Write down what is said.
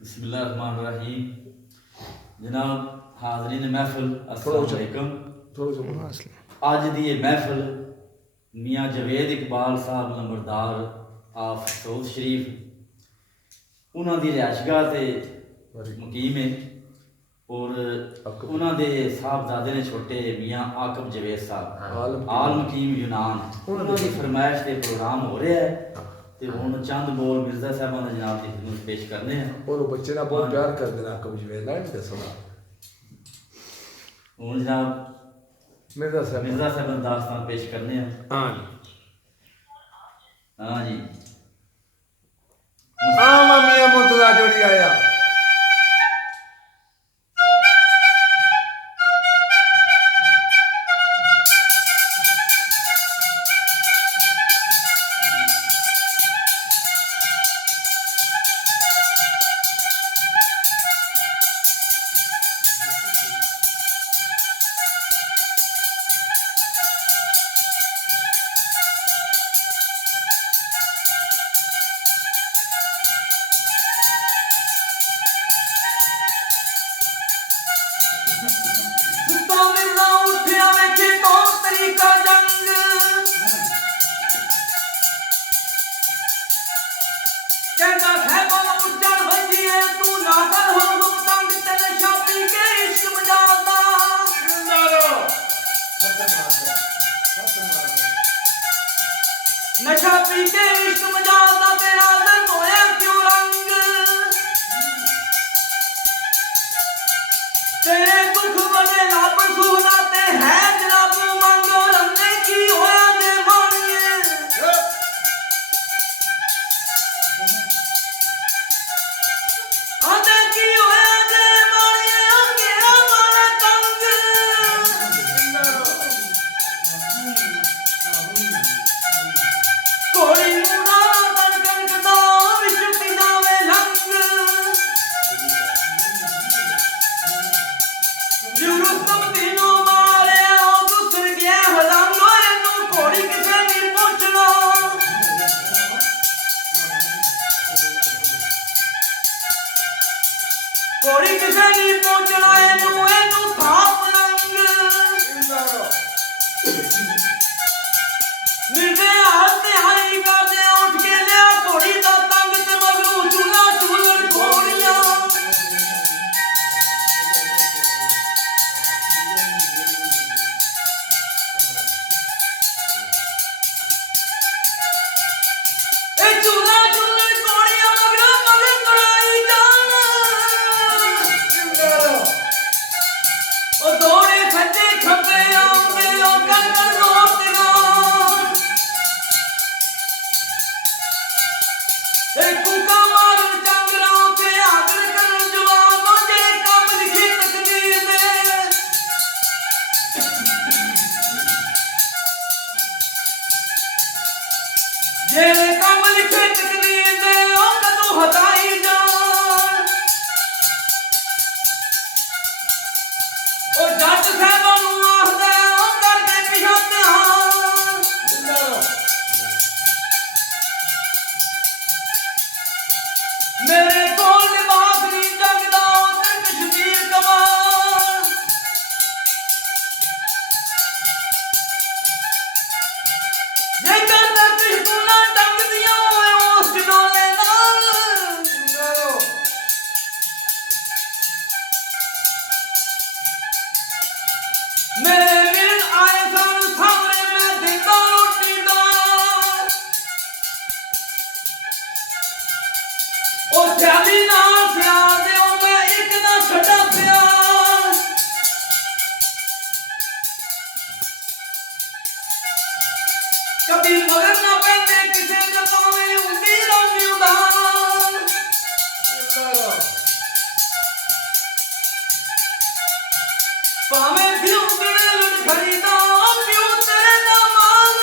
बिस्मिल्लाहिर्रहमानिर्रहीम। जनाब हाज़रीन महफिल अस्सलाम वालेकुम। अज दी ये महफिल मियाँ जवेद इकबाल साहब नंबरदार ऑफ सऊद शरीफ उन्हों की रिहायशगाह से मुकीम है और उन्होंने साहबजादे ने छोटे मियाँ आकब जवेद साहब आल मुकीम यूनान उन्होंने फरमाइश से प्रोग्राम हो रहा है तो हुण चंद बोल मिर्जा साहबां ने जनाब की खिदमत पेश करने हैं और बच्चे ना बहुत प्यार करते हैं आकब जवेद ना इनके सुना हुण जनाब मिर्जा साहब दास्तान पेश करने हैं। हाँ जी मियां मुर्तजा जोड़ी आया नशा पी के इश्क मजादा तेरा दर्द होया क्यों रंग तेरे दुख बने लाभ सुनाते हैं जनाब मंगो रंगे की होया दे मानिए आदे की होया दे मानिए केरा मारे तंग कोड़ी मुना तन कनकदा विच पिजावे लंग जुरुस्तम तीनों मारे ओ दूसर गया हजारों एनू कोड़ी किसे नहीं पहुंचना कोड़ी किसे नहीं पहुंचना एनू थाप नंग निर्दे हाथ हाई कर दे उठ के लिया घोड़ी दा तंग ते मगरू चूल्हा चूलड़ घोड़ियां ए चूल्हा चूलड़ घोड़ियां मगरू मगर कड़ाई जान ओ दौड़े सज्जे खब्बे आਉਂਦੇ ओ कर रोटियां कुका मारन चंगरां ते आदर करन जवानों जे कम लिखी तकदीर दे जे कम लिखी तकदीर दे ओ कदों हटाई जान ओ जट साहिबां नूं आखदा ओ करके पिछा ध्यान मेरे कोल लिबास नहीं जगदा तरकश तीर कमान जेकर तरकश तू ना टंग दियां होए उस जनाले नाल मेरे मिलन आए सन सामने मैं देता रोटी दाल ओ जाली ना प्यार दे ओ मैं एक ना छड़ा प्यार कभी मगर ना पैंदे किसे जतावे उंदी रंगी उदार पावे फिर उंगड़े लुट खरीदा प्यू तेरे दा माल